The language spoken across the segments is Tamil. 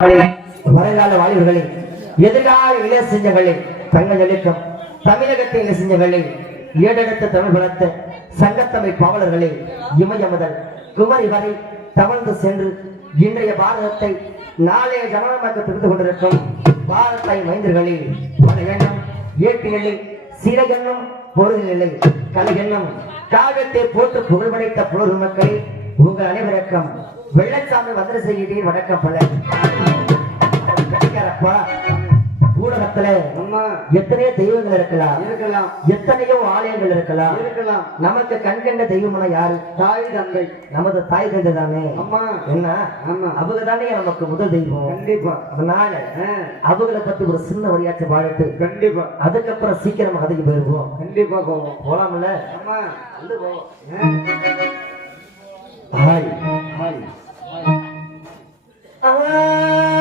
வருங்கால வாலிபர்களே எதிர்கால இளைய செஞ்சங்களே தங்கள் எழுக்கம் தமிழகத்தை இளைய செஞ்சங்களே ஏடெடுத்த தமிழ் வளர்த்த சங்கத்தமை பாவலர்களே இமய முதல் குமரி வரை தவழ்ந்து சென்று இன்றைய பாரதத்தை நாளைய ஜனநாயகமாக பிடித்துக் கொண்டிருக்கும் பாரத்தை மைந்தர்களே பல எண்ணம் ஏட்டு நிலை சிறகென்னும் பொருள் நிலை கலையென்னும் காகத்தை போட்டு புகழ்படைத்த புலர் மக்களே உங்கள் அனைவருக்கும் வெள்ளச்சாமி வந்திர செய்கிறீர் வணக்கம் பல. ஊடகத்துல எத்தனையோ தெய்வங்கள் இருக்கலாம். இருக்கலாம். எத்தனையோ ஆலயங்கள் இருக்கலாம். இருக்கலாம். நமக்கு கண்கண்ட தெய்வம்னா யாரு? தாய் தந்தை. நமது தாய் தந்தை தானே. அம்மா. என்ன? ஆமா. அவங்க தானே நமக்கு முதல் தெய்வம். கண்டிப்பா. அதனால அவங்கள பத்தி ஒரு சின்ன வரியாச்சும் பாடிட்டு கண்டிப்பா. அதுக்கப்புறம் சீக்கிரமா கதைக்கு போயிருவோம். கண்டிப்பா போவோம். போலாம்ல? அம்மா. வந்து போவோம் ભાઈ ભાઈ આવા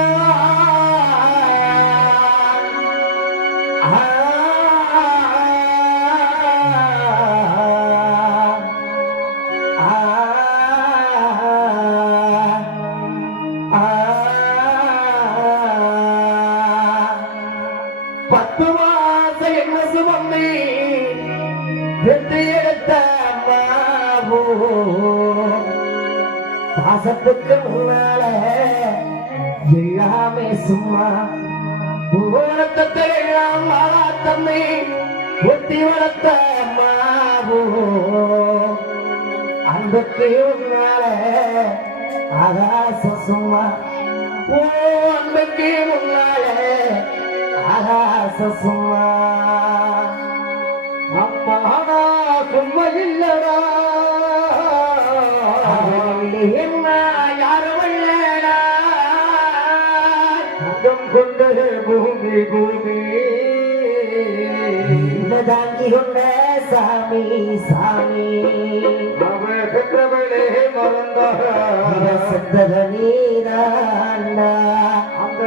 எல்லாம் மாலா தம்மை ஒத்தி வளர்த்த அம்மாவோ. அன்புக்கு முன்னால ஆகாசம் சும்மா ஓ அன்புக்கு முன்னால சும்மா இல்லடா. பூமி பூமி தாங்கி கொண்ட சாமி சாமி. அவ பெற்றவளே மறந்தா செத்தத நீதாண்டா அந்த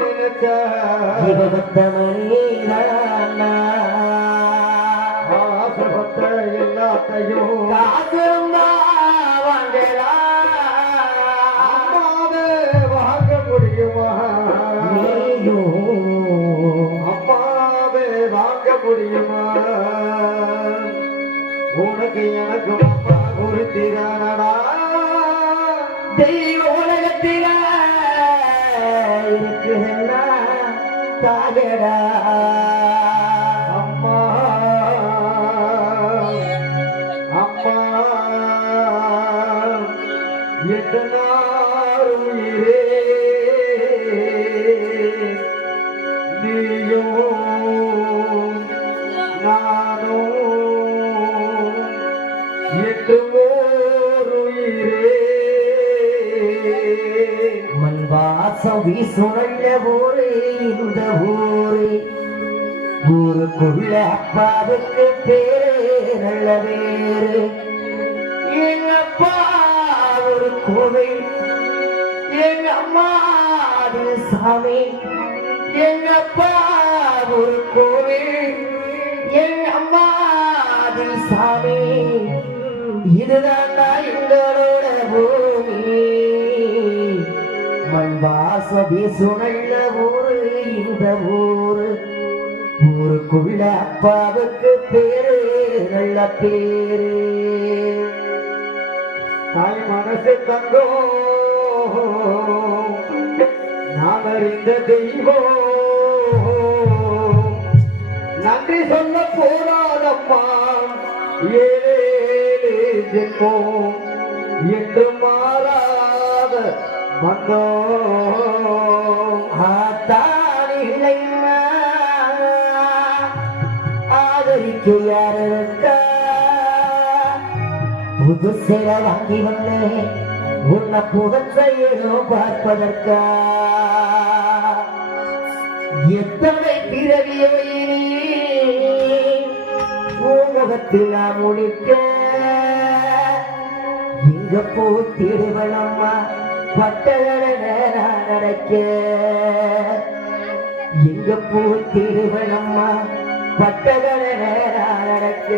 நினைச்சா? இவ எல்லாத்தையும் காத்திருந்தா மண் வாசம் வீசுழல்ல ஊரே இந்த ஊரே. ஊருக்குள்ள அப்பாவுக்கு பேரே நல்ல வேறு எங்க அப்பா ஒரு கோவில் எங்க அம்மா சாமி. எங்க அப்பா ஒரு கோவில் எங்க அம்மா அது சாமி. இதுதான்டா எங்களோட ஊர். மண் வாச ஊரு இந்த ஊரு. ஊருக்குள்ள அப்பாவுக்கு பேரு நல்ல பேரு. தாய் மனசு தங்கோ நாம் அறிந்த தெய்வம். நன்றி சொல்ல போராதம்மா ஏழே ஜென்மோ என்று மாறாத மந்தம் ஆத்தான் இல்லைன்னா ஆதரிக்க புது சில வாங்கி வந்தேன் உன்னை புகழ் பார்ப்பதற்கா எத்தனை பிறவியோ இனி நான் முடிக்க எங்க போ திருவள்ளம்மா? பட்டதடை நேரா நடக்க எங்க பூ திருவனம்மா பட்டதடை நேரா நடக்க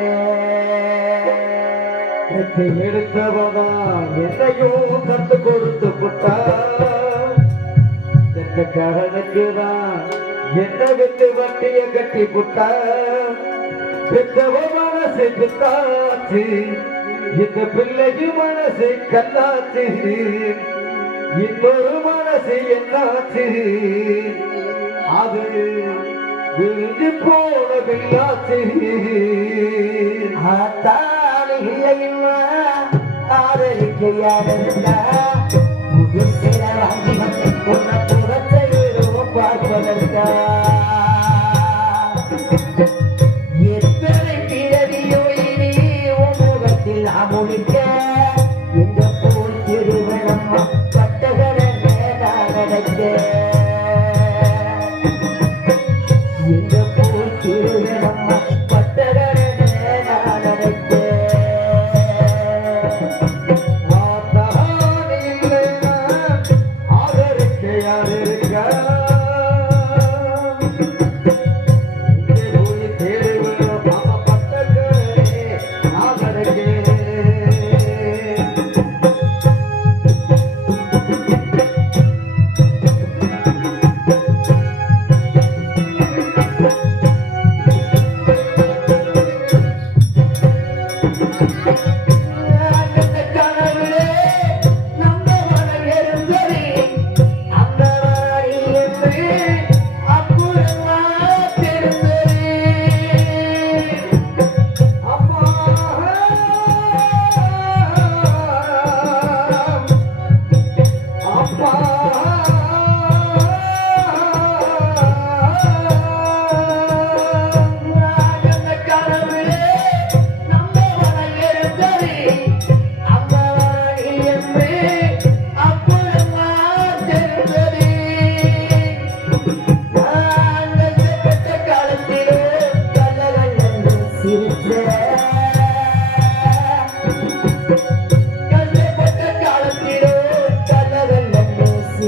எடுத்தவதா என்னையும் கத்து கொடுத்து புட்டா கடனுக்கு தான் என்ன விட்டு வட்டிய கட்டி புட்டா பெற்றவ மனசை புத்தாச்சு இந்த பிள்ளைக்கு மனசை கல்லாச்சு. இன்னொரு மனசு என்னாச்சு? அது விழுந்து போன பிள்ளாச்சு அத்தானு இல்லையுமா காதலிக்கு யாருந்தா முகில் உன்னை புறத்தை பார்ப்பதற்கா? எத்தனை பிறவியோ இனி உலகத்தில் அமுடித்து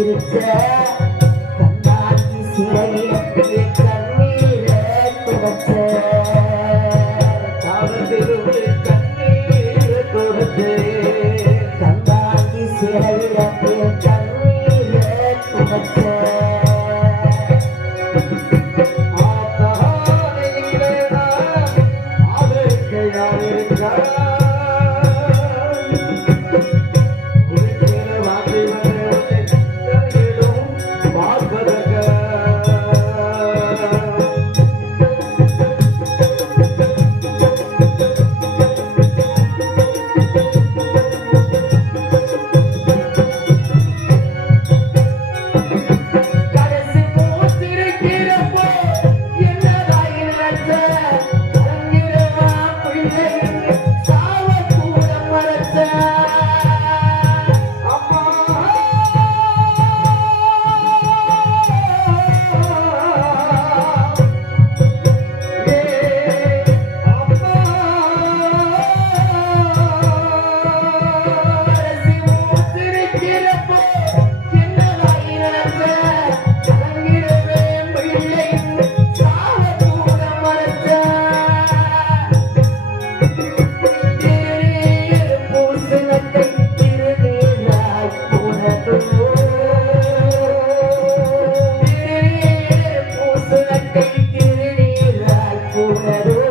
Yeah.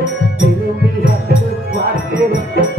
Didn't we have to look quite a bit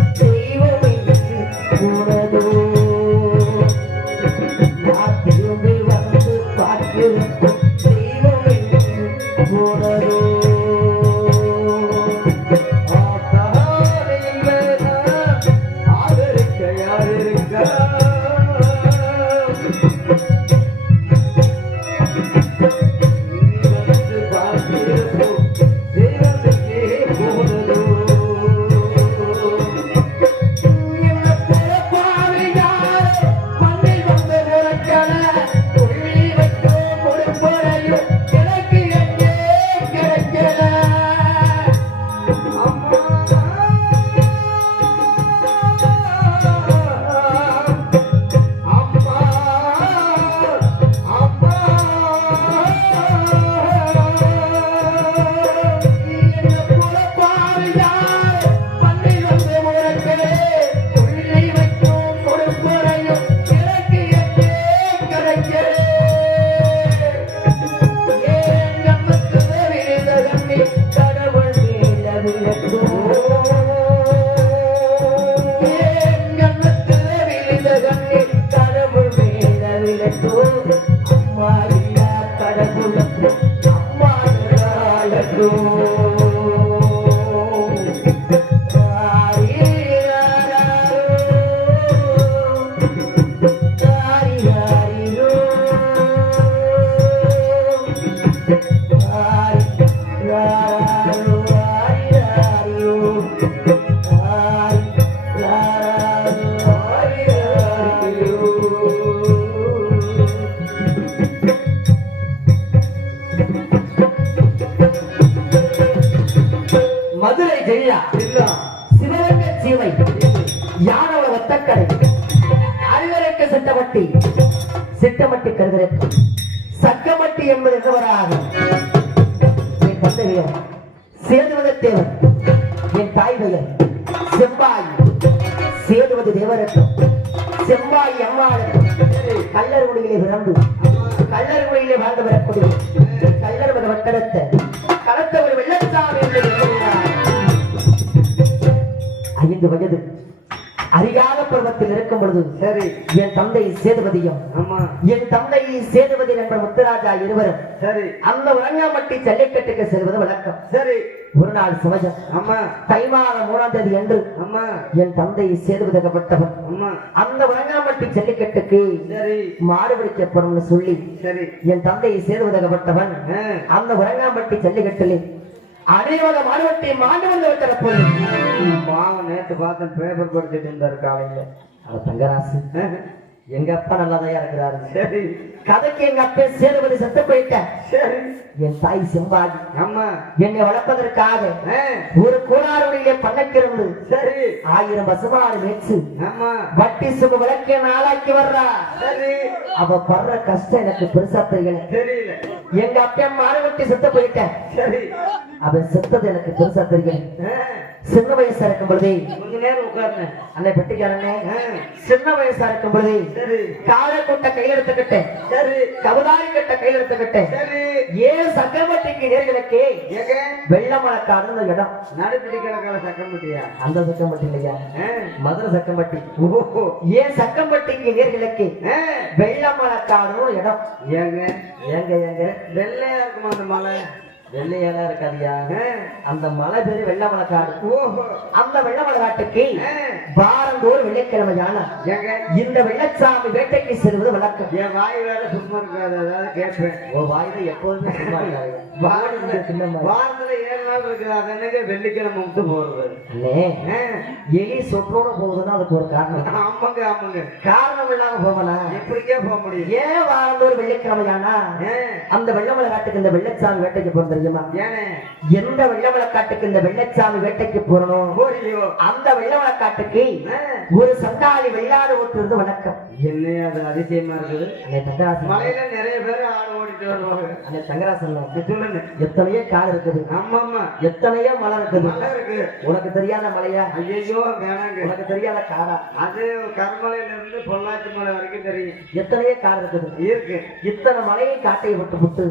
கல்லறுகுடியிலே வரக்கூடிய கல்லறுமத வட்டடத்தை. இருக்கும் பொழுது சரி. என் தந்தை சேதுபதியும் ஆமா. என் தந்தை சேதுபதி என்ற முத்துராஜா இருவரும் சரி. அந்த உறங்காமட்டி ஜல்லிக்கட்டுக்கு செல்வது வழக்கம். சரி. ஒரு நாள் சமயம் ஆமா. தை மாதம் மூணாம் தேதி என்று ஆமா. என் தந்தை சேதுபதகப்பட்டவன் ஆமா. அந்த உறங்காமட்டி ஜல்லிக்கட்டுக்கு சரி. மாடு பிடிக்கப்படும் சொல்லி சரி. என் தந்தை சேதுபதகப்பட்டவன் அந்த உறங்காம்பட்டி ஜல்லிக்கட்டிலே அநேக மாடுவட்டி மாண்டு வந்து பொருள் பாவம் நேத்து பார்த்தேன் பேப்பர் படிச்சுட்டு இருந்தாரு காலையில. அவ தங்கராசு. எங்க அப்பா நல்லாதான் இருக்கிறாரு? சரி. கதைக்கு எங்க அப்பா சேதுபதி செத்து போயிட்டேன். சரி. என் தாய் செம்பாடி ஆமா. என்னை வளர்ப்பதற்காக ஒரு கோடாருடைய பண்ணக்கிருந்து சரி. ஆயிரம் பசுமாடு மேய்ச்சு ஆமா. வட்டி சுக விளக்கிய நாளாக்கி வர்றா. சரி. அவ படுற கஷ்டம் எனக்கு பெருசா தெரியல. தெரியல. எங்க அப்பா மாடு வெட்டி செத்து போயிட்டேன். சரி. அவன் செத்தது எனக்கு பெருசா தெரியல. சின்ன வயசா இருக்கும் பொழுதே கொஞ்ச நேரம் உட்கார்ந்தேன் அன்னை பெட்டிக்காரனே. சின்ன வயசா இருக்கும் பொழுதே சரி. காலை கொட்ட கையில் எடுத்துக்கிட்டேன் சரி. கபதாரி கட்ட கையில் எடுத்துக்கிட்டேன் சரி. ஏன் சக்கரவட்டிக்கு நேர்களுக்கு ஏங்க வெள்ளமலக்காடுன்னு இடம்? நடுப்பிடி கிடக்கிற சக்கரமுட்டியா அந்த சக்கம்பட்டி இல்லையா? மதுரை சக்கம்பட்டி ஓஹோ. ஏன் சக்கம்பட்டிக்கு நேர்களுக்கு ஆ, வெள்ளமலக்காடுன்னு இடம்? ஏங்க ஏங்க ஏங்க வெள்ளையா இருக்குமா அந்த மலை? வெள்ளையெல்லாம் இருக்காதியா? அந்த மலை பேரு வெள்ளமலக்காடு அந்த வெள்ளமலக்காட்டுக்கு வாரந்தோறும் வெள்ளிக்கிழமையான இந்த வெள்ளச்சாமி வேட்டைக்கு செல்வது வழக்கம். என் வாய் வேற சும்மா இருக்காது அதாவது கேட்பேன். ஓ வாயில எப்போதுமே சும்மா இருக்காது. வாரத்துல ஏழு நாள் இருக்குது? அது என்னங்க வெள்ளிக்கிழமை மட்டும் போறது எலி சொற்றோட போகுதுன்னா அதுக்கு ஒரு காரணம். ஆமாங்க ஆமாங்க. காரணம் இல்லாம போவனா எப்படிக்கே போக முடியும்? ஏன் வாரந்தோறும் வெள்ளிக்கிழமையானா அந்த வெள்ளமலை காட்டுக்கு இந்த வெள்ளச்சாமி வேட்டைக்கு போறோம் தெரியுமா? எந்த வெள்ளமலை காட்டுக்கு இந்த வெள்ளச்சாமி வேட்டைக்கு போறணும் அந்த வெள்ளமலை காட்டுக்கு ஆ, ஒரு சண்டாளி வெள்ளாடு ஓட்டுறது வணக்கம். என்ன அது அதிசயமா இருக்குது. அண்ணே தங்கராசன் மலையில நிறைய பேர் ஆடு ஓடிட்டு வருவாங்க. அண்ணே தங்கராசன் சொல்லுங்க எத்தனையோ காடு இருக்குது. ஆமா ஆமா எத்தனையோ மலை இருக்குது. மலை இருக்கு. உனக்கு தெரியாத மலையா? ஐயோ வேணாங்க. உனக்கு தெரியாத காடா? அது கருமலையில இருந்து பொள்ளாச்சி மலை வரைக்கும் தெரியும். எத்தனையோ காடு இருக்குது. இருக்கு. இத்தனை மலையை காட்டையை விட்டு விட்டு.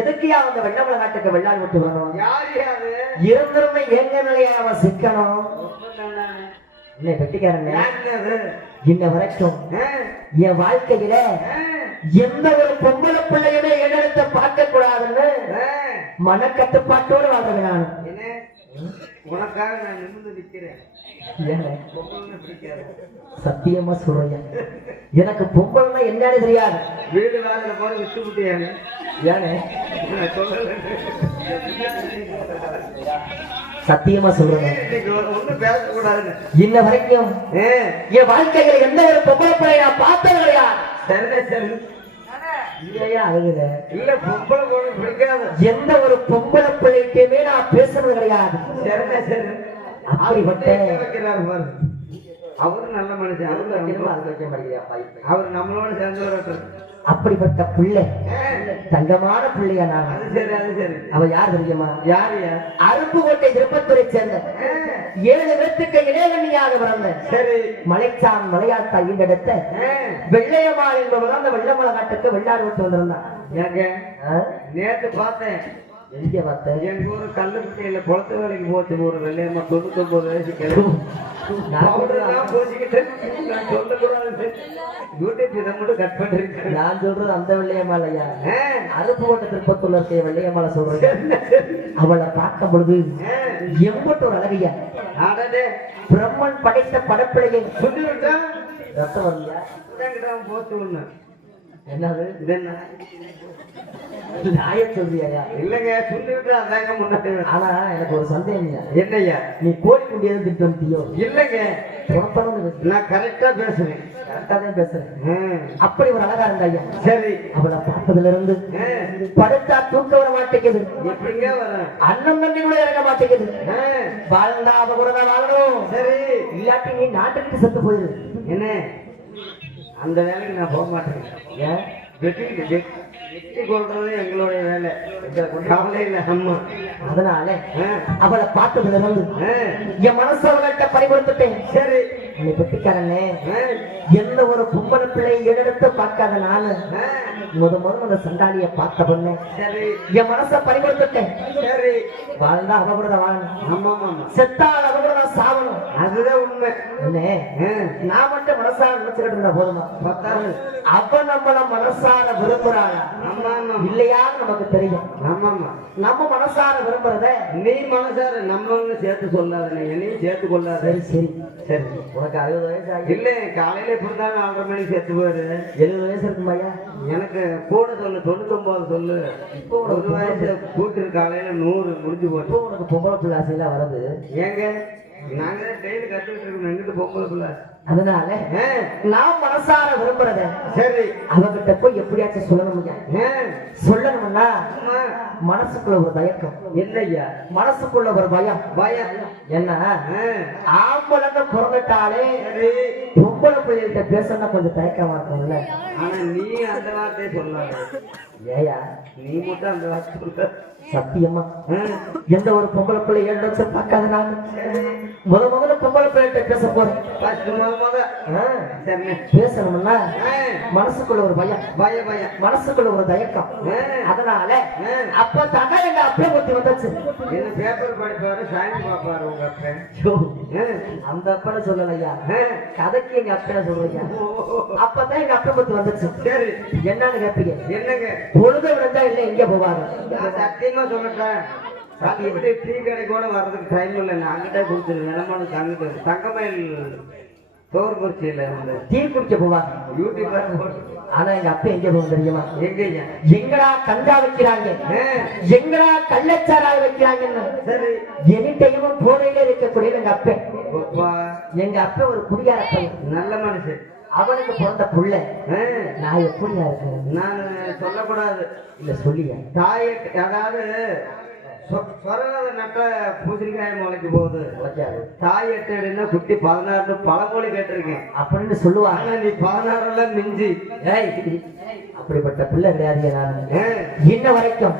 எதுக்கியா அந்த வெள்ளமலை காட்டுக்கு வெள்ளாடு விட்டு வரணும் யார் யாரு இருந்திருந்த எங்க நிலையா அவன் சிக்கணும். இல்லை வெட்டிக்காரங்க? இன்ன வரைக்கும் என் வாழ்க்கையில எந்த ஒரு பொம்பளை பிள்ளையுமே என்னிடத்தை பார்க்க கூடாதுன்னு. மனக்கட்டுப்பாட்டோடு வாழ்றேன் நான். உனக்காக நான் நிமிர்ந்து பிடிக்காது. சத்தியமா சொல்றேன் எனக்கு பொம்பளைன்னா என்னன்னு தெரியாது. வீடு வேலையில போற விட்டு குட்டியானு ஏனே சத்தியமா சொல்றேன் இன்ன வரைக்கும் என் வாழ்க்கையில எந்த ஒரு பொம்பளை நான் பார்த்தது கிடையாது. சரி இல்லையா? அழுகுற இல்ல பொம்பளை பொண்ணு பிடிக்காது. எந்த ஒரு பொம்பளை பிள்ளைக்குமே நான் பேசுறது கிடையாது. சரிடா சரி. அப்படிப்பட்ட அவர் வைக்கிறாரு பாரு. அவரு நல்ல மனுஷன். அவரு திரும்ப நம்ம- அதுக்கு வைக்க மாட்டேங்கிறா பாய். அவர் நம்மளோட சேர்ந்து அப்படிப்பட்ட பிள்ளை. தங்கமான பிள்ளையா நான் அது சரி அது சரி. அவ யார் தெரியுமா? யார் அருப்புக்கோட்டை திருப்பத்தூரை சேர்ந்த ஏழு பேர்த்துக்கு இளையகண்ணியாக பிறந்த சரி. மலைச்சான் மலையாத்தா ஈண்டெடுத்த ஏ, வெள்ளையம்மாள் என்பவர் அந்த வெள்ளமலை காட்டுக்கு வெள்ளாடு விட்டு வந்திருந்தான்? நேத்து பார்த்தேன். எங்க பார்த்த எங்க ஊர் கல்லுப்பட்டியில குளத்து வேலைக்கு போச்சு ஒரு வெள்ளையம்மா தொண்ணூத்தொன்பது வயசு கிளம்பி. நான் சொல்றது அந்த வெள்ளையம்மாள் ஐயா அருப்பு ஓட்ட திருப்பத்தூர்ல இருக்க வெள்ளையம்மாளை சொல்றேன். அவளை பார்க்கும் பொழுது எம்பட்டு ஒரு அழகையா? பிரம்மன் படைத்த படப்பிழையை சொல்லி ரத்தம் அவன் போச்சு ஒண்ணு என்னது? இது என்ன? நாய சொல்றியா இல்லைங்க சொல்லி விட்டா அதாங்க முன்னாடி ஆனா எனக்கு ஒரு சந்தேகம் என்னய்யா? நீ கோழி குண்டியது திட்டு வந்துட்டியோ? இல்லைங்க. நான் கரெக்டா பேசுறேன். கரெக்டா தான் பேசுறேன். அப்படி ஒரு அழகா இருந்தா ஐயா. சரி. அவளை பார்த்ததுல இருந்து படுத்தா தூக்க வர மாட்டேங்குது. எப்படிங்க அண்ணன் தம்பி கூட இறங்க மாட்டேங்குது. வாழ்ந்தா அவ கூட வாழணும். சரி. இல்லாட்டி நீ நாட்டுக்கு செத்து போயிரு. என்ன? அந்த வேலைக்கு நான் போக மாட்டேன். ஏன்? வெட்டி- வெட்டி கொள்றது எங்களுடைய வேலை. கவலை இல்லை அம்மா. அதனால ஆ, அவளை பார்த்ததுல இருந்து என் மனசு அவள்கிட்ட பறிகொடுத்துட்டேன் சரி. உன்னை பெட்டிக்காரனே ஆ, எந்த ஒரு பொம்பளை பிள்ளை எடுத்து பார்க்காத நானு. ஆ, முத முதல்ல அந்த சண்டாளிய பார்த்த பொண்ணு சரி. என் மனச பறிகொடுத்துட்டேன். சரி. வாழ்ந்தா அவ கூட தான் வாழணும் செத்தால் அவ கூட தான் சாவணும் அதுதான் உண்மை. ஆ, நான் மட்டும் மனசார நினைச்சுக்கிட்டு இருந்தா போதுமா? பத்தாவது அவ நம்மள மனசார விரும்புறாளா? இல்லையான்னு நமக்கு தெரியும். ஆமா ஆமா நம்ம மனசார விரும்புறத நீ மனசார நம்மன்னு சேர்த்து சொல்லாத என்னையும் சேர்த்து கொள்ளாத. சரி சரி. சரி. உனக்கு அறுபது வயசு இல்ல காலையில இப்படிதான் நாலரை மணிக்கு போயிரு. எழுபது வயசு இருக்குமாய்யா எனக்கு கூட சொல்லு தொண்ணூத்தொன்பது சொல்லு. இப்போ ஒரு வயசு கூட்டிரு காலையில நூறு முடிஞ்சு போச்சு. இப்போ உனக்கு பொம்பளை பிள்ளை ஆசையெல்லாம் வருது. ஏங்க? நாங்க டெய்லி கத்துக்கிட்டு இருக்கோம் எங்கிட்டு பொம்பளை பிள்ளை அதனால நான் மனசார விரும்புறத சரி. அவகிட்ட போய் எப்படியாச்சும் சொல்லணும் சொல்லணும்னா அம்மா, மனசுக்குள்ள ஒரு தயக்கம். என்னய்யா மனசுக்குள்ள ஒரு பயம். பயம். என்ன? ஆம்பளைங்க பிறந்துட்டாலே பொம்பளை பிள்ளைகிட்ட பேசணும்னா கொஞ்சம் தயக்கமா இருக்கும்ல. ஆனா நீ அந்த வார்த்தையை சொல்லாத. ஏயா நீ மட்டும் அந்த வார்த்தை சத்தியமா? எந்த ஒரு பொம்பளை பிள்ளை எடுத்து பார்க்காத நான்? முத முதல்ல பொம்பளை பிள்ளைகிட்ட பேச போறேன். பேசணும்னா மனசுக்குள்ள ஒரு பயம். பயம் பயம். மனசுக்குள்ள ஒரு தயக்கம். அதனால. அப்ப தானே எங்க அப்பே புத்தி வந்துச்சு. என்ன பேப்பர் படிப்பாரு சாமி பாப்பாரு உங்க ஆ, அந்த அப்பனை சொல்லலையா? கதைக்கு எங்க அப்பனை ஓ, அப்பதான் எங்க அப்பா புத்தி வந்துச்சு. என்னன்னு கேப்பீங்க? என்னங்க? பொழுது விழுந்தா இல்ல எங்க போவாங்க சத்தியமா சொல்லட்டேன் டீ கடை கூட வர்றதுக்கு டைம் இல்லை. அங்கிட்டே கொடுத்துருவேன் நிலமான தங்கிட்டு தங்கமயில் சோறு குறிச்சியில் வந்து. டீ குடிக்க போவாங்க யூடியூப்ல ஆனா எங்க அப்பா எங்க போகும் தெரியுமா? எங்கய்யா எங்கடா கஞ்சா வைக்கிறாங்க? எங்கடா கள்ளச்சாராய் வைக்கிறாங்கன்னு? சரி. எனி டைமும் போதையில இருக்கக்கூடிய எங்க அப்பா. எங்க அப்பா ஒரு குடியார நல்ல மனுஷன். அவனுக்கு பிறந்த புள்ள. நான் எப்படியா இருக்கேன் நான் சொல்லக்கூடாது. இல்ல சொல்லியா தாயை அதாவது சொரகாத நட்ட பூசணிக்காய் முளைக்கு போகுது. தாய் எட்டு அடின்னா குட்டி பதினாறு பழமொழி கேட்டிருக்கேன். அப்படின்னு சொல்லுவாங்க. நீ பதினாறுல மிஞ்சி. ஏய், அப்படிப்பட்ட பிள்ளை கிடையாது நான் இன்ன வரைக்கும்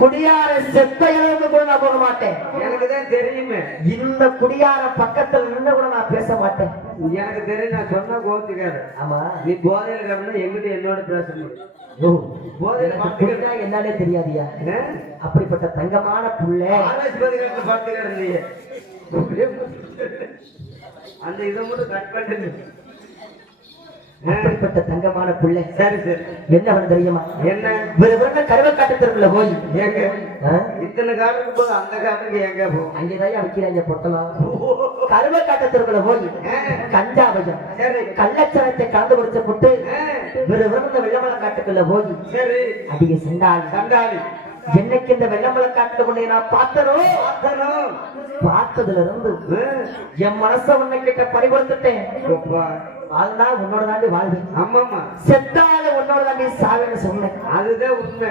குடியார செத்த அளவுக்கு கூட நான் போக மாட்டேன். எனக்கு தான் தெரியுமே. இந்த குடியார பக்கத்துல நின்று கூட நான் பேச மாட்டேன். எனக்கு தெரியும் நான் சொன்னா கோத்துக்காரு ஆமா. நீ போதையில் கிடந்தா எங்கிட்ட என்னோட பேச முடியும். என்னன்னே தெரியாதியா? அப்படிப்பட்ட தங்கமான புள்ள. அந்த இதை மட்டும் கட் பண்ணிட்டு ஆ, அப்படிப்பட்ட தங்கமான புள்ள. சரி சரி. என்ன பண்ண தெரியுமா? என்ன? ஒரு வருடம் கருவ காட்டுத்திருக்குள்ள போய். எங்க? ஆ? இத்தனை காட்டுக்கு போது அந்த காட்டுக்கு எங்க போகும் அங்கேதான் விற்கிறாங்க பொட்டலாம் கருவ காட்டுத்திருக்குள்ள போய். கஞ்சாவையும் சரி. கள்ளச்சனத்தை கலந்து குடிச்ச புட்டு ஒரு வருடம் வெள்ளமலை காட்டுக்குள்ள போய். சரி. அதிக சென்றால் சண்டாளி. என்னைக்கு இந்த வெள்ளமலை காட்டுல கொண்டு நான் பார்த்தனோ? பார்த்தனும் பார்த்ததுல இருந்து என் மனச உன்னை கிட்ட பறிகொடுத்துட்டேன். வாழ்ந்தா உன்னோட தாண்டி வாழ்வேன் ஆமாமா செத்தால உன்னோட தாண்டி சாவேன்னு சொன்னேன். அதுதான் உண்மை.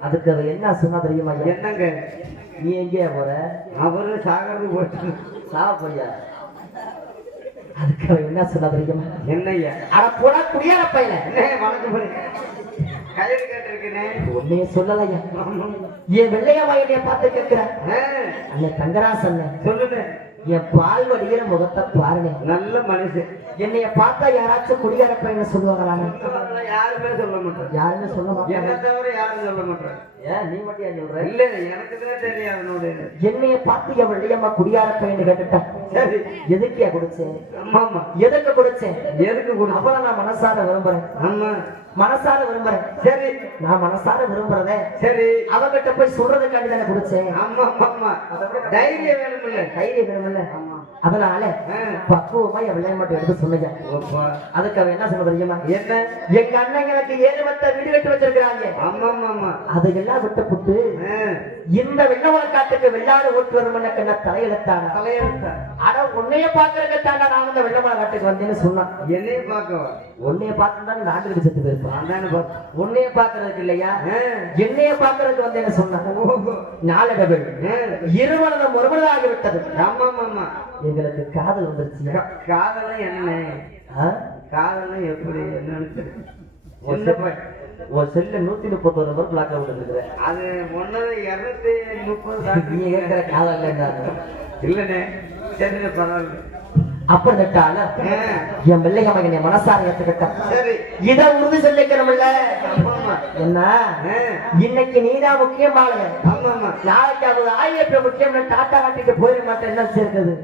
அதுக்கு அவ என்ன சொன்னா தெரியுமா? என்னங்க? நீ எங்கேயா போற? அவரு சாகிறது போட்டு சாவ போறியா? அதுக்கு அவ என்ன சொன்னா தெரியுமா? என்னய்யா? அட போடா குடியார பையல என்ன வணக்கம் பண்ணி கயிறு கேட்டிருக்கேனே. உன்னைய சொல்லலையா என் வெள்ளையம்மா என்னைய பார்த்து கேட்கிறேன் ஆ, அண்ணன் தங்கராசன். சொல்லுங்க. என் பால் வடிகிற முகத்தை பாருங்க நல்ல மனுஷன். என்னைய பார்த்தா யாராச்சும் குடிகார பையன் சொல்லுவாங்களான்னு அதெல்லாம் யாருமே சொல்ல மாட்டேன் யாருமே சொல்ல மாட்டாங்க. என்ன தவிர யாரும் சொல்ல மாட்டேன் ஏன் நீ மட்டும் சொல்ற? இல்ல எனக்கு தான் தெரியும் அவனோட என்னைய பார்த்து என் வெள்ளையம்மா குடியார பையன் கேட்டுட்டான் சரி. எதுக்கியா குடிச்சேன் ஆமா எதுக்கு குடிச்சேன் எதுக்கு கொடு அவளை நான் மனசார விரும்புறேன். ஆமா மனசார விரும்புறேன். சரி. நான் மனசார விரும்புறதே. சரி. அவகிட்ட போய் சொல்றதுக்காண்டி தானே குடிச்சேன். ஆமா ஆமா தைரியம் வேணுமில்ல. தைரியம் வேணும்ல ஆமா அதனால. பக்குவமா வெள்ளைய மட்டும் எடுத்து சொன்னீங்க. அதுக்கு அவ என்ன சொன்ன தெரியுமா? என்ன? எங்க அண்ணன் எனக்கு ஏழு மத்த வீடு கட்டி வச்சிருக்கிறாங்க. ஆமா ஆமா ஆமா அதையெல்லாம் விட்டு புட்டு இந்த வெள்ளவன காட்டுக்கு வெள்ளாடு ஓட்டு வருமனுக்கு என்ன? தலையெழுத்தான? தலையெழுத்தா ஆனா உன்னைய பாக்குறதுக்கு தாண்டா நான் இந்த வெள்ளமலை காட்டுக்கு வந்தேன்னு சொன்னான். என்னையும் பார்க்கவா? உன்னைய பார்த்து தானே செத்து போயிருப்பான். உன்னைய பாக்குறதுக்கு இல்லையா? என்னைய பாக்குறதுக்கு வந்தேன்னு சொன்னான். நாளடைவில் ஆ, இருமனதம் ஒருமனதாகி விட்டது. ஆமா ஆமா எங்களுக்கு காதல் வந்துருச்சு. காதலும் என்ன? காதலும் எப்படி? என்னன்னு ஒரு. ஒரு செல்ல நூத்தி முப்பத்தொரு நம்பர் பிளாக் அவுட் இருக்கிறேன் அது ஒன்னது இருநூத்தி முப்பது. நீ கேட்கிற இல்லண்ணே சரி பரவாயில்ல. அப்ப நட்டால ஆ, என் வெள்ளைய மகனை மனசார ஏத்துக்கிட்டான். இத உறுதி என்ன? இன்னைக்கு நீதான் ஆமா ஆமா நாளைக்கு அவங்க ஆயிரத்தி முக்கியம் டாட்டா காட்டிட்டு போயிட மாட்டேன். என்ன சேர்க்குது?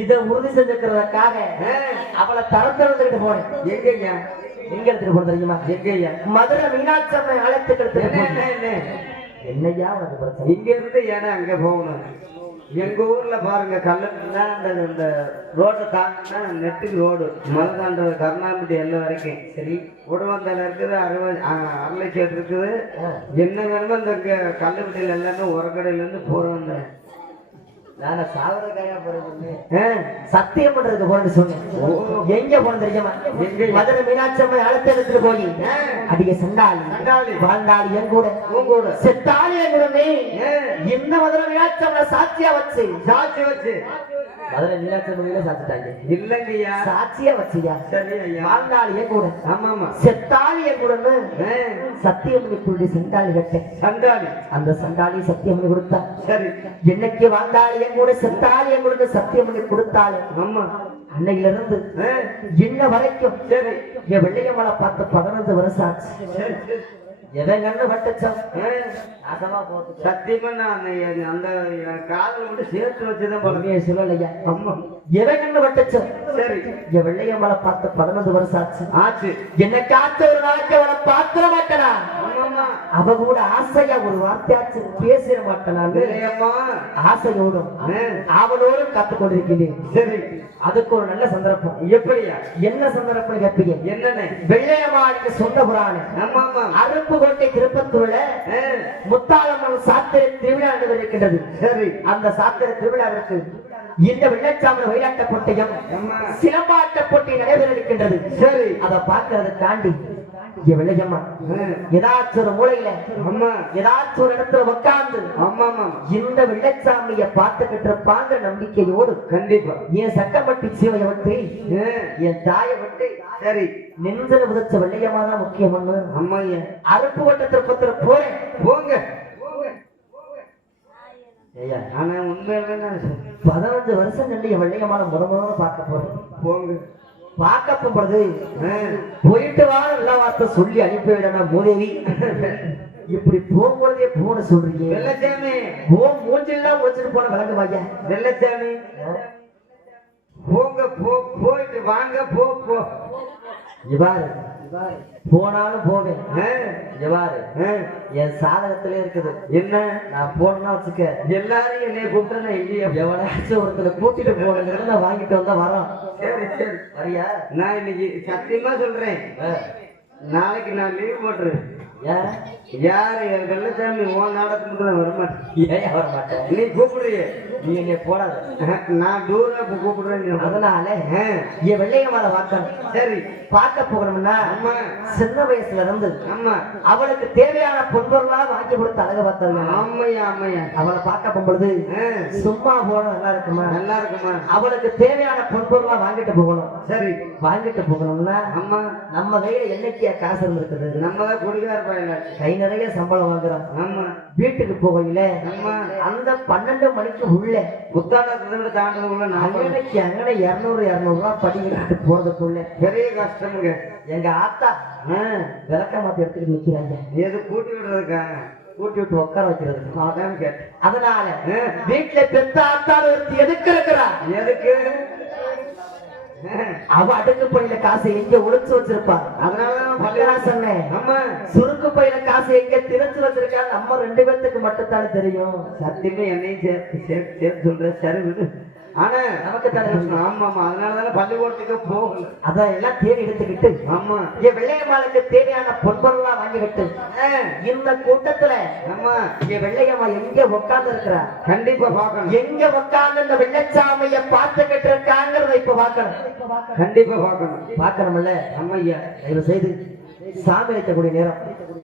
இத உறுதி செஞ்சுக்கிறதுக்காக அவளை தரத்திறந்துகிட்டு போனேன் எங்கய்யா? எங்க எடுத்துட்டு போன தெரியுமா? எங்கய்யா மதுரை மீனாட்சி அம்மன் ஆலயத்துக்கு எடுத்துட்டு என்னையா உனக்கு பிரச்சனை இங்க இருந்து ஏன்னா அங்க போகணும். எங்க ஊர்ல பாருங்க கல்லூரினா அந்த இந்த ரோட்டை தாண்டினா நெட்டுக்கு ரோடு. மலை தாண்டது கருணாம்பட்டி எல்லாம் வரைக்கும். சரி. உடவந்தால இருக்குது அறுபது அரளைச்சேட் இருக்குது. என்ன வேணுமோ இந்த இங்க கல்லுப்பட்டியில எல்லாமே உரக்கடையில இருந்து போறோம் நான சாவரக்காயா போறேன் சத்தியம் பண்றதுக்கு போறேன்னு சொன்னேன். எங்க போன தெரியுமா? எங்க? மதுரை மீனாட்சி அம்மன் அழைத்து எடுத்துட்டு போய் அடிக்க சண்டாளி. வாழ்ந்தாளி என் கூட. கூட. செத்தாளி என் கூட இந்த மதுரை மீனாட்சி அம்மனை சாட்சியா வச்சு. சாட்சி வச்சு. மதுரை மீனாட்சி அம்மனையில சாச்சிட்டாங்க இல்லைங்கய்யா. சாட்சியா வச்சியா? சரி ஐயா வாழ்ந்தாளி என் கூட. ஆமா ஆமா செத்தாளி என் கூடன்னு ஏ, சத்தியமணி புள்ளி சண்டாளி கட்டேன் சண்டாளி அந்த சண்டாளி சத்தியமணி கொடுத்தா. சரி. என்னைக்கு வாழ்ந்தாளி என் கூட செத்தாளி என் கூட சத்தியமணி கொடுத்தாளே? ஆமா. அன்னையில இருந்து ஏ, இன்ன வரைக்கும் சரி. என் வெள்ளையம்மளை பார்த்து பதினஞ்சு வருஷம் ஆச்சு. எவன் கண்ணு பட்டுச்சோம்? நாசமா போட்டு சத்தியமா நான் அந்த காதல் மட்டும் சேர்த்து வச்சுதான் போல உண்மையை சொல்லலையா? ஆமா. எவன் கண்ணு பட்டுச்சோம்? சரி. என் வெள்ளையம்மளை பார்த்து பதினஞ்சு வருஷம் ஆச்சு. ஆச்சு. என்னை காத்த ஒரு நாளைக்கு அவளை பார்த்துட மாட்டேனா? அவ கூட ஆசையா ஒரு வார்த்தையாச்சு பேசிட இல்லையம்மா. ஆசையோடும் ஆ, அவளோடும் காத்துக் கொண்டிருக்கிறேன் சரி. அதுக்கு ஒரு நல்ல சந்தர்ப்பம். எப்படியா? என்ன சந்தர்ப்பம் கேட்பீங்க? என்னண்ணே வெள்ளையம்மாளுக்கு சொந்த புராணம் ஆமா அருப்புக்கோட்டை திருப்பத்தூர்ல முத்தாளம்மன் சாத்திரை திருவிழா இருக்கின்றது சரி. அந்த சாத்திரை திருவிழாவிற்கு இந்த வெள்ளச்சாமி வயலாட்ட போட்டியும் சிலம்பாட்ட போட்டி நடைபெற இருக்கின்றது. சரி. அதை பார்க்கறதுக்காண்டி இங்க ஆ, ஏதாச்சும் ஒரு மூலையில அம்மா. ஏதாச்சும் ஒரு இடத்துல உட்கார்ந்து ஆமா இந்த வெள்ளச்சாமிய பார்த்துக்கிட்டு இருப்பாங்க நம்பிக்கையோடு. கண்டிப்பா. என் சட்டமட்டி சீவையை ஏ, என் தாயை விட்டு சரி. நெஞ்சில உதச்ச வெள்ளையம்மா தான் முக்கியம்னு அம்மா ஐயா அருப்பு வட்ட திருப்பத்துல போறேன். போங்க. ஐயா ஆனா உண்மையில. பதினஞ்சு வருஷம் கண்டு என் வெள்ளையம்மான முத முதல்ல பார்க்க போறேன். போங்க. பார்க்க ஆ, போயிட்டு வா நல்ல வார்த்தை சொல்லி அனுப்பி விடணும் மூதேவி. இப்படி போகும்பொழுதே போன சொல்றீங்க. வெள்ளச்சாமி. போ மூஞ்செல்லாம் வச்சுட்டு போன விளங்கு வாயா வெள்ளச்சாமி. போங்க போ போயிட்டு வாங்க போ போ. இவாரு போனாலும் போவேன் ஆ, என் சாதகத்திலே இருக்குது. என்ன? நான் போனா வச்சுக்க. எல்லாரும் என்னைய கூப்பிட்டு இல்லையா? எவனாச்சும் ஒருத்தரை கூட்டிட்டு போனதுல நான் வாங்கிட்டு வந்தா வரோம் சரி சரி. சரியா நான் இன்னைக்கு சத்தியமா சொல்றேன். நாளைக்கு நான் லீவ் போட்டுறேன் யாரு என் வெள்ளச்சாமி உன் நாடகத்துக்கு நான் வரமாட்டேன். ஏன் வர மாட்டேன் நீ கூப்பிடுறிய. நீ என்னை போடாத. நான் தூரம் இப்ப கூப்பிடுறேன் அதனால என் வெள்ளையம்மாவை பார்க்கணும் சரி. பார்க்க போகணும்னா சின்ன வயசுல இருந்து ஆமா அவளுக்கு தேவையான பொன்பொருளா வாங்கி கொடுத்து அழகு பார்த்தது ஆமையா ஆமையா அவளை பார்க்க போகும்பொழுது சும்மா போனா நல்லா இருக்குமா? நல்லா இருக்குமா? அவளுக்கு தேவையான பொன்பொருளா வாங்கிட்டு போகணும். சரி. வாங்கிட்டு போகணும்னா அம்மா. நம்ம கையில என்னைக்கு எங்க காசு இருந்திருக்குது நம்ம குடிகார பயனாச்சு கை நிறைய சம்பளம் வாங்குறான். ஆமா. வீட்டுக்கு போகையில ஆமா அந்த பன்னெண்டு மணிக்கு உள்ள புத்தாண்டத்தை தாண்டதுக்குள்ள அங்கனைக்கு அங்கனை இருநூறு இருநூறு ரூபாய் படிக்கிட்டு போறதுக்குள்ள. பெரிய கஷ்டமுங்க. எங்க ஆத்தா விளக்க மாத்தி எடுத்துட்டு நிக்கிறாங்க. எது கூட்டி விடுறதுக்கா? கூட்டி விட்டு உட்கார வைக்கிறது அதான் கேட்டேன். அதனால வீட்டுல பெத்த ஒருத்தி எதுக்கு இருக்கிறா? எதுக்கு? அவ அடுக்கு பையில காசு எங்க ஒளிச்சு வச்சிருப்பா? அதனாலதான் சொன்னேன். சுருக்கு பையில காசு எங்க திரிச்சு வச்சிருக்கா நம்ம ரெண்டு பேர்த்துக்கு மட்டும்தானே தெரியும். சத்தியமே என்னையும் சேர்த்து சேர்த்து சேர்த்து சொல்ற சரி ஆனா நமக்கு தானே விஷயம். ஆமா ஆமா அதனாலதானே பள்ளிக்கூடத்துக்கு போகல. அதான் எல்லாம் தேடி எடுத்துக்கிட்டு ஆமா. இங்க வெள்ளையம்மாளுக்கு தேவையான பொன்பொருள்லாம் வாங்கிக்கிட்டு இந்த கூட்டத்துல ஆமா. இங்க வெள்ளையம்மா எங்க உட்கார்ந்து இருக்கிறா கண்டிப்பா பார்க்கணும். எங்க உட்கார்ந்து இந்த வெள்ளச்சாமிய பார்த்துக்கிட்டு இருக்காங்கிறத இப்ப பார்க்கணும். கண்டிப்பா பார்க்கணும். பார்க்கணும்ல? ஆமா ஐயா தயவு செய்து சாமி வைக்கக்கூடிய நேரம்.